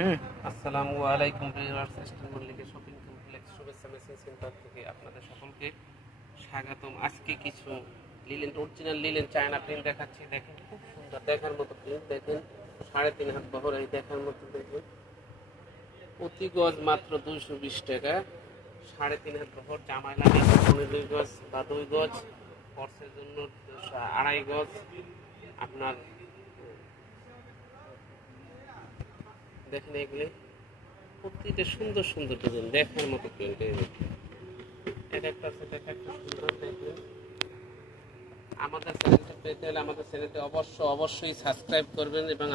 আসসালামু আলাইকুম viewers, eastern Mallika shopping complex শুভেচ্ছা মেশিন সেন্টার থেকে আপনাদের সকলকে স্বাগতম। আজকে কিছু linen, original linen China print দেখাচ্ছি। দেখেন, খুব সুন্দর দেখার মতো প্রিন্ট। দেখেন 3.5 হাত বহর, এই দেখার মতো। দেখুন, প্রতি গজ মাত্র 220 টাকা। 3.5 হাত বহর, জামাই লাগে 15 গজ বা 2 গজ, পর্সের জন্য 2.5 গজ। আপনার দেখেন, এগুলি প্রতিটা সুন্দর সুন্দর ডিজাইন, দেখার মতো প্রিন্ট। এক একটা সেট এক একটা সুন্দর। দেখবেন, আমাদের চ্যানেলটা পেতে হলে আমাদের চ্যানেলটি অবশ্যই সাবস্ক্রাইব করবেন এবং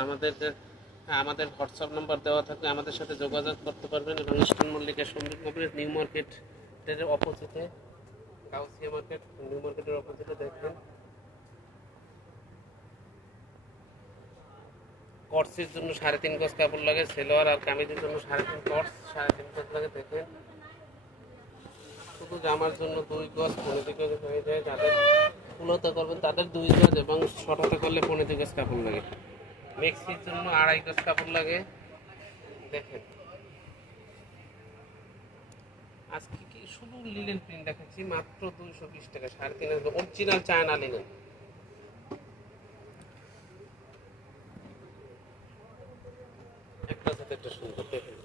আমাদের হোয়াটসঅ্যাপ নাম্বার দেওয়া থাকলে আমাদের সাথে যোগাযোগ করতে পারবেন। এবং eastern Mallika shopping complex new মার্কেটের অপোজিটে, গাউসিয়া মার্কেট, নিউ মার্কেটের অপোজিটে। দেখবেন, কর্সের জন্য 3.5 গজ কাপড় লাগে, সেলোয়ার আর কামিজের জন্য 3.5 কর্স, 3.5 গজ লাগে। দেখেন, শুধু জামার জন্য 2 গজ 15 গজ হয়ে যায়। যাদের ফুলতা করবেন তাদের 2 গজ, এবং শর্টহাতা করলে 15 গজ কাপড় লাগে। মেক্সির জন্য 2.5 গজ কাপড় লাগে। দেখেন, আজকে কি শুধু লিলেন প্রিন্ট দেখাচ্ছি, মাত্র 220 টাকা। 3.5 অরিজিনাল চায়না লিলেন। একটা সাথে একটা সুন্দর। দেখেন,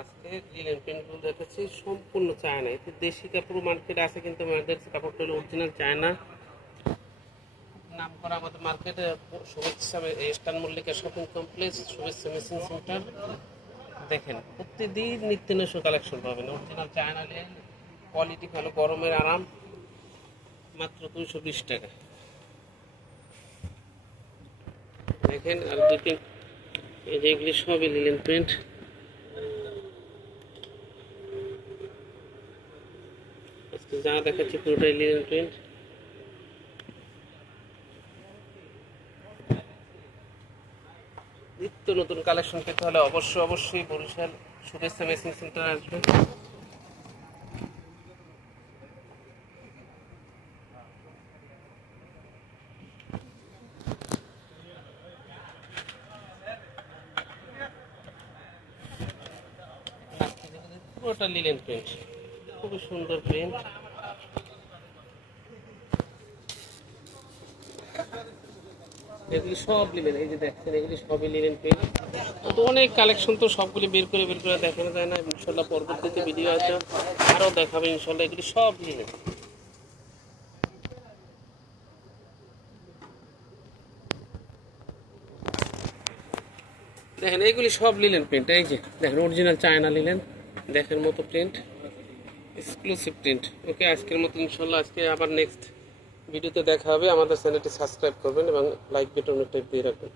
আজকে লিলেন প্রিন্টগুলো দেখাচ্ছি সম্পূর্ণ চায়না। এতে দেশি কাপড় মার্কেট আছে, কিন্তু আমাদের কাপড়টা হলো অরিজিনাল চায়না। নাম করা আমাদের মার্কেটে শুভেচ্ছা ইস্টার্ন মল্লিকা শপিং কমপ্লেক্স, শুভেচ্ছা মেশিন সেন্টার। দেখেন, প্রতিদিন নিত্য নতুন কালেকশন পাবেন। অরিজিনাল চায়না লিলেন, কোয়ালিটি ভালো, গরমের আরাম, মাত্র 220 টাকা। দেখেন, আর দুটি, এই যে এগুলি সবই লিলেন প্রিন্ট। আজকে যা দেখাচ্ছি পুরোটাই লিলেন প্রিন্ট। নিত্য নতুন কালেকশন পেতে হলে অবশ্যই বরিশাল শুভেচ্ছা মেশিন সেন্টার আসবেন। পুরোটা লিলেন প্রিন্ট, খুবই সুন্দর প্রিন্ট। এগুলি সব লিলেন, এই যে দেখছেন, এগুলি সবই লিলেন প্রিন্ট। তো অনেক কালেকশন, তো সবগুলি বের করে দেখানো যায় না। ইনশাল্লাহ পরবর্তীতে ভিডিও আছে, আরও দেখাবে ইনশাল্লাহ। এগুলি সব লিলেন। দেখেন, এইগুলি সব লিলেন প্রিন্ট। এই যে দেখেন, অরিজিনাল চায়না লিলেন, দেখার মতো প্রিন্ট, এক্সক্লুসিভ প্রিন্ট। ওকে, আজকের মতো ইনশাল্লাহ আজকে আবার নেক্সট ভিডিওতে দেখা হবে। আমাদের চ্যানেলটি সাবস্ক্রাইব করবেন এবং লাইক বাটনটা টিপে দিয়ে রাখবেন।